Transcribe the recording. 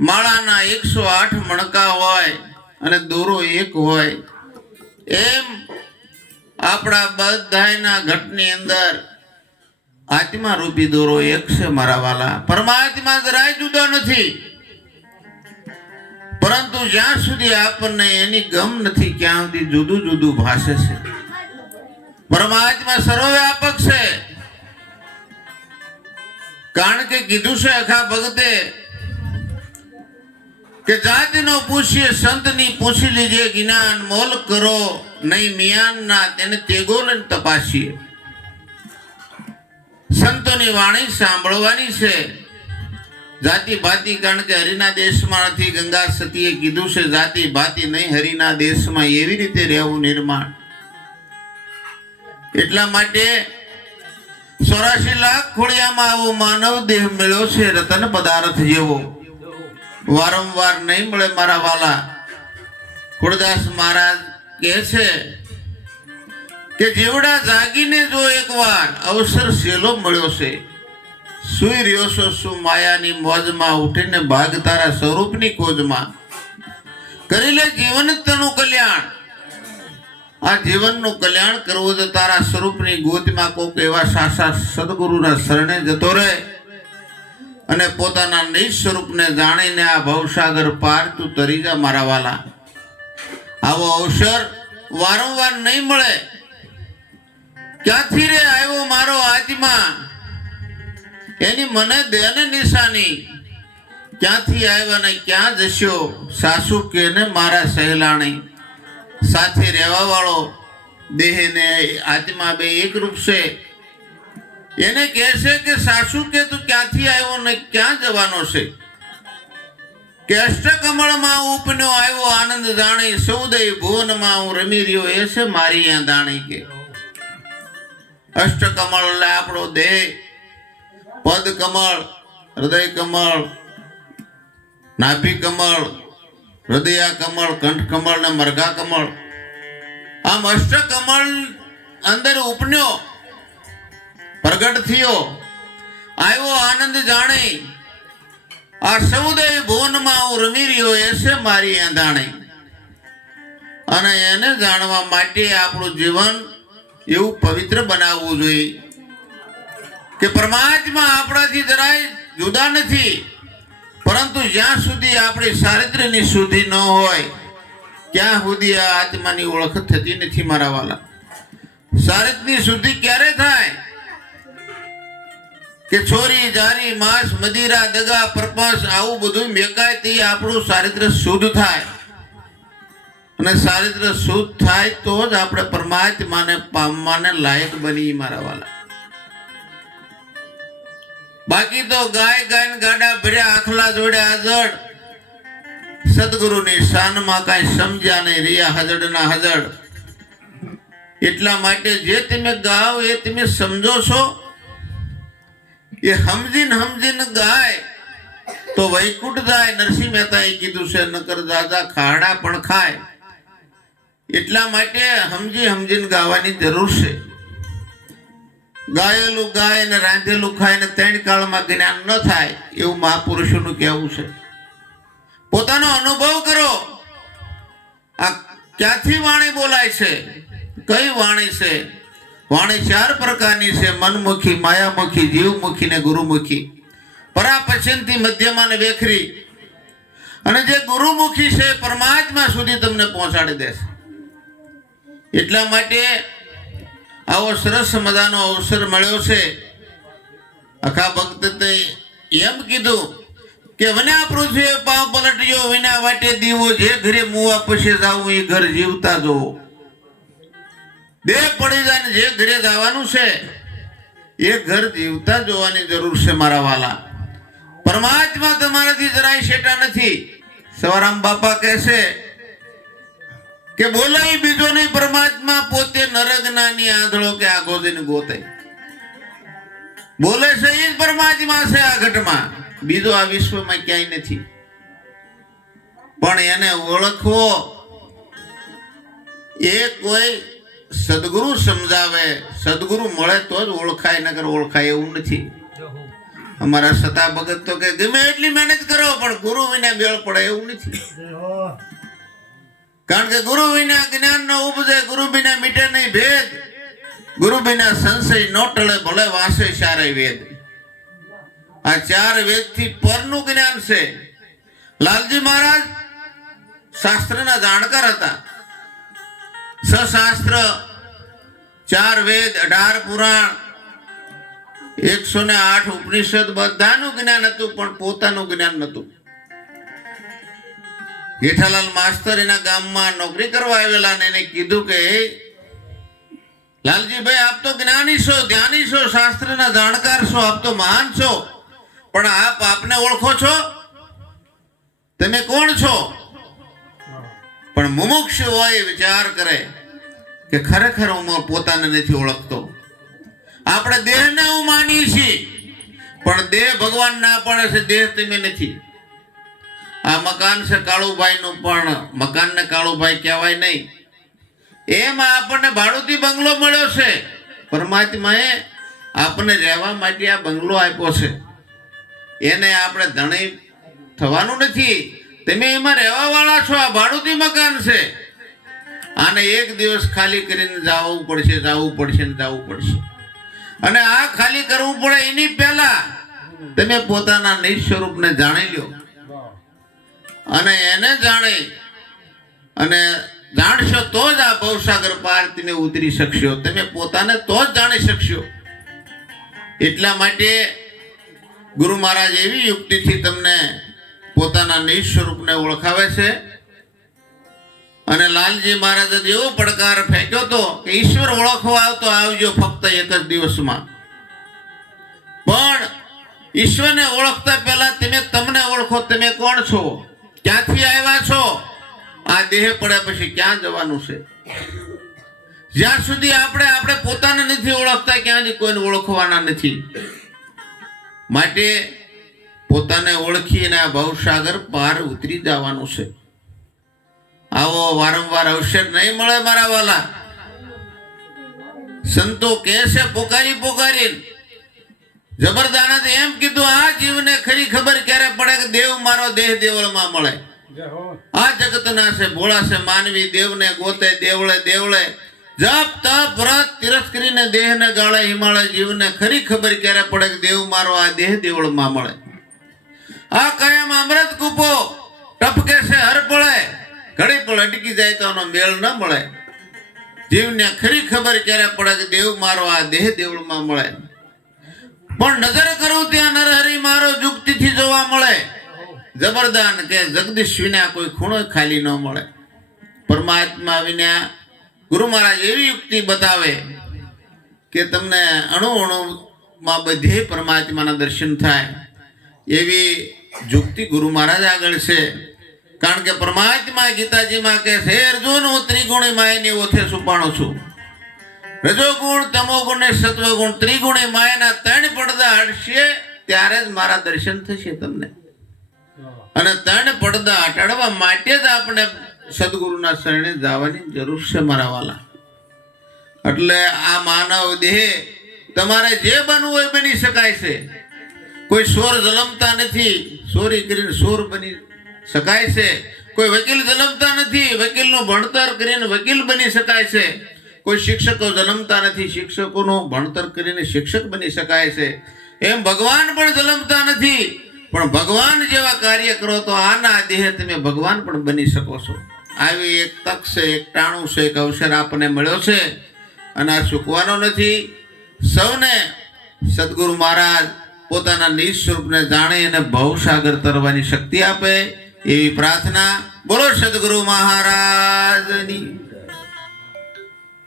માળાના એકસો આઠ મણકા હોય અને દોરો એક હોય, એમ આપણા બધાના ઘટની અંદર આત્મા રૂપી દોરો એક છે મારા વાલા. પરમાત્મા જરાય જુદો નથી. પરંતુ જ્યાં સુધી આપણને એની ગમ નથી, ત્યાં સુધી જુદું જુદું ભાષે છે. પરમાત્મા છે કારણ કે કીધું છે અખા ભગતે કે જાતિનો પૂછીએ, સંતની પૂછી લીજે જ્ઞાન મોલ કરો, નહીં મિયાનના તેને તેગો તપાસીએ. સંતોની વાણી સાંભળવાની છે. જાતિ ભાતિ, કારણ કે હરિના દેશમાં નથી, ગંગા સતીએ કીધું છે, જાતિ ભાતિ નહીં, હરિના દેશમાં એવી રીતે રહેવું નિર્માણ. એટલા માટે ચોરાશી લાખ ખોડિયામાં આવો માનવ દેહ મળ્યો છે, રતન પદાર્થ જેવો. વારંવાર નહીં મળે મારા વાલા. ખોડદાસ મહારાજ કહે છે કે જેવડા જાગીને જો એકવાર અવસર સેલો મળ્યો છે, સુઈ રહ્યો છો શું માયાની મોજમાં ઉઠીને ભાગ તારા સ્વરૂપની ખોજમાં? કરી લે જીવન તનું કલ્યાણ. આ જીવનનું કલ્યાણ કરવું તો તારા સ્વરૂપની ગોદમાં કોક એવા સાસા સદગુરુના શરણે જતો રહે અને પોતાના નિજ સ્વરૂપને જાણીને આ ભવસાગર પાર તું તરી જા, મારા વાલા. આવો અવસર વારંવાર નહીં મળે. ક્યાંથી રે આવ્યો મારો આત્મા? એની મને દેને નિશાની. ક્યાંથી આવ્યા ને ક્યાં જશો? સાસુ કે ને મારા સહેલાણી? સાથે રહેવા વાળો દેહ ને આત્મા બે એક રૂપ છે. એને કહે છે કે, સાસુ, કે તું ક્યાંથી આવ્યો ને ક્યાં જવાનો છે? કે, અષ્ટકમળમાં ઉપન્યો આવ્યો, આનંદ જાણી, સૌદય ભુવનમાં હું રમી રહ્યો, એ છે મારી અહીંયા દાણી કે. અષ્ટકમળ એટલે આપણો દેહ પદ કમળ હૃદય કમળ નાભી કમળ હૃદયા કમળ, કંઠ કમળ ને મરઘા કમળ. આમ અષ્ટકમળ અંદર ઉપન્યો, પ્રગટ થયો, આવ્યો આનંદ જાણે. આ સૌદય ભુવનમાં હું રમી રહ્યો, એ છે મારી અંધાણે અને એને જાણવા માટે આપણું જીવન એવું પવિત્ર બનાવવું જોઈએ. કે પરમાત્મા આપણાથી જરાય જુદા નથી. પરંતુ જ્યાં સુધી આપણી ચારિત્રની શુદ્ધિ ન હોય, ત્યાં સુધી આ આત્માની ઓળખ થતી નથી મારા વાલા. ચારિત્રની શુદ્ધિ ક્યારે થાય? કે છોરી, જારી, માંસ, મદિરા, દગા, પરપસ, આવું બધું મેકાય તે આપણું ચારિત્ર શુદ્ધ થાય. અને ચારિત્ર શુદ્ધ થાય તો જ આપણે પરમાત્માને પામવાને લાયક બની મારા વાલા. બાકી તો ગાય ગાય ગાડા ભર્યા આખલા જોડે હાજડ સદગુરુની શાનમાં કાંઈ સમજ્યા નહીં રહ્યા હજડના હજડ એટલા માટે જે તમે ગાઓ એ તમે સમજો છો. એ સમજીને સમજીને ગાય. તો વૈકુંઠ જાય નરસિંહ મહેતાએ કીધું છે, નકર દાદા ખાડા પણ ખાય. એટલા માટે સમજી સમજીને ગાવાની જરૂર છે. ગાયેલું ગાય ને રાંધેલું ખાય ને ત્રણ કાળમાં જ્ઞાન ન થાય એવું મહાપુરુષોનું કહેવું છે. પોતાનો અનુભવ કરો. આ ક્યાંથી વાણી બોલાય છે? કઈ વાણી છે? વાણી ચાર પ્રકારની છે, મનમુખી, માયામુખી, જીવમુખી ને ગુરુમુખી. પરા પછીનથી મધ્યમાં ને વેખરી. અને જે ગુરુમુખી છે પરમાત્મા સુધી તમને પહોંચાડી દેશે. એટલા માટે આવો સરસ મજાનો અવસર મળ્યો છે. અખા ભક્ત એમ કીધું કે વના પૃથ્વી પાવ પલટ્યો, વિના વાટે દીવો જે ઘરે મુવા પછી જાવું એ ઘર જીવતા જોવો. દેહ પડી જાય જે ઘરે જવાનું છે, એ ઘર જીવતા જોવાની જરૂર છે મારા વાલા. પરમાત્મા તમારાથી જરાય શેટા નથી. સવારામ બાપા કહે છે કે બોલાય બીજો નહીં પરમાત્મા પોતે નરગનાની આંધળો કે આગો જઈને ગોતે. બોલે છે એ જ પરમાત્મા છે આ ઘટમાં. બીજો આ વિશ્વમાં ક્યાંય નથી. પણ એને ઓળખવો એ કોઈ સદગુરુ સમજાવે, સદગુરુ મળે તો જ ઓળખાય નગર ઓળખાય એવું નથી. અમારા સતા ભગત તો કે ગમે એટલી મહેનત કરો, પણ ગુરુ વિના બેળ પડે એવું નથી. કારણ કે ગુરુ વિના જ્ઞાન નો ઉપજે ગુરુ વિના મીટે નહીં ભેદ. ગુરુ વિના સંશય નો ટળે ભલે વાસે ચારે વેદ. આ ચાર વેદથી પરનું જ્ઞાન છે. લાલજી મહારાજ શાસ્ત્રના જાણકાર હતા. સશાસ્ત્ર ચાર વેદ, અઢાર પુરાણ, એકસો ને આઠ ઉપનિષદ બધાનું જ્ઞાન હતું, પણ પોતાનું જ્ઞાન નતું જેઠાલાલ માસ્તર એના ગામમાં નોકરી કરવા આવેલા ને એને કીધું કે, લાલજી લાલજીભાઈ આપ તો જ્ઞાની છો, ધ્યાની છો, શાસ્ત્રના જાણકાર છો, આપ તો મહાન છો, પણ આપ આપને ઓળખો છો? તમે કોણ છો? પણ મુમુક્ષ હોય વિચાર કરે કે ખરેખર હું પોતાને નથી ઓળખતો. આપણે દેહને હું માનીએ છીએ, પણ દેહ ભગવાન ના પાડે છે દેહ તમે નથી. આ મકાન છે કાળુભાઈનું, પણ મકાનને કાળુભાઈ કહેવાય નહીં. એમાં આપણને ભાડુતી બંગલો મળ્યો છે. પરમાત્માએ આપણને રહેવા માટે આ બંગલો આપ્યો છે. એને આપણે ધણી થવાનું નથી. તમે એમાં રહેવાવાળા છો, આ ભાડુતી મકાન છે. આને એક દિવસ ખાલી કરીને જવું પડશે જવું પડશે ને જવું પડશે. અને આ ખાલી કરવું પડે એની પહેલા તમે પોતાના નિજ સ્વરૂપને જાણી લ્યો. અને એને જાણી, અને જાણશો તો જ આ ભવસાગર પાર તમે ઉતરી શકશો. તમે પોતાને તો જ જાણી શકશો. એટલા માટે ગુરુ મહારાજ એવી યુક્તિથી તમને પોતાના નિજ સ્વરૂપને ઓળખાવે છે. અને લાલજી મહારાજે એવો પડકાર ફેંક્યો તો કે ઈશ્વર ઓળખવા આવતો આવજો ફક્ત એક જ દિવસમાં. પણ ઈશ્વરને ઓળખતા પહેલા તમે તમને ઓળખો તમે કોણ છો? ક્યાંથી આવ્યા છો? આ દેહ પડ્યા પછી ક્યાં જવાનું છે? જ્યાં સુધી આપણે આપણે પોતાને નથી ઓળખતા, ક્યાંથી કોઈને ઓળખવાના નથી. માટે પોતાને ઓળખીને આ ભવસાગર પાર ઉતરી જવાનું છે. આવો વારંવાર અવસર નહીં મળે મારા વાલા. સંતો કહે છે, પોકારી પોકારી જબરદાનત એમ કીધું આ જીવને ખરી ખબર ક્યારે પડે કે દેવ મારો દેહ દેવળમાં મળે? આ જગતના છે ભોળા છે માનવી દેવને ગોતે દેવળે દેવળે. જપ તપ વ્રત કરીને દેહને ગાળે હિમાલય જીવને ખરી ખબર ક્યારે પડે કે દેવ મારો આ દેહ દેવળમાં મળે? આ કયામ અમૃત કૂપો ટપકે છે હર પડે ઘડી પણ અટકી જાય તો એનો મેળ ન મળે. જીવને ખરી ખબર ક્યારે પડે કે દેવ મારો આ દેહ દેવળમાં મળે? પણ નજર કરું ત્યાં નરહરી મારો જુગતીથી જોવા મળે. જબરદાન કે જગદીશ વિના કોઈ ખૂણો ખાલી ન મળે. પરમાત્મા વિના ગુરુ મહારાજ એવી યુક્તિ બતાવે કે તમને અણુ અણુમાં બધે પરમાત્માના દર્શન થાય. એવી યુક્તિ ગુરુ મહારાજ આગળ છે. કારણ કે પરમાત્મા ગીતાજીમાં કે છે, અર્જુન હું ત્રિગુણી માયની ઓથે સુપાણો છું. રજોગુણ તમોગુણ ને સત્વગુણ એ માયાના ત્રણ પડદા હટશે ત્યારે જ મારા દર્શન થશે તમને. અને ત્રણ પડદા હટાડવા માટે જ આપણે સદગુરુના શરણે જવાની જરૂર છે મારા વાલા. એટલે આ માનવ દેહ તમારે જે બનવું હોય બની શકાય છે. કોઈ સોર જલમતા નથી, સોરી કરીને સોર બની શકાય છે. કોઈ વકીલ જલમતા નથી, વકીલનું ભણતર કરીને વકીલ બની શકાય છે. કોઈ શિક્ષકો જન્મતા નથી, શિક્ષકોનું ભણતર કરીને શિક્ષક બની શકાય છે. એમ ભગવાન પણ જન્મતા નથી, પણ ભગવાન જેવા કાર્ય કરો તો આના દેહ તમે ભગવાન પણ બની શકો છો. આવી એક તક છે, એક ટાણું છે, એક અવસર આપણને મળ્યો છે. અને આ ચૂકવાનો નથી. સૌને સદગુરુ મહારાજ પોતાના નિજ સ્વરૂપને જાણી અને ભવસાગર તરવાની શક્તિ આપે એવી પ્રાર્થના. બોલો સદગુરુ મહારાજની.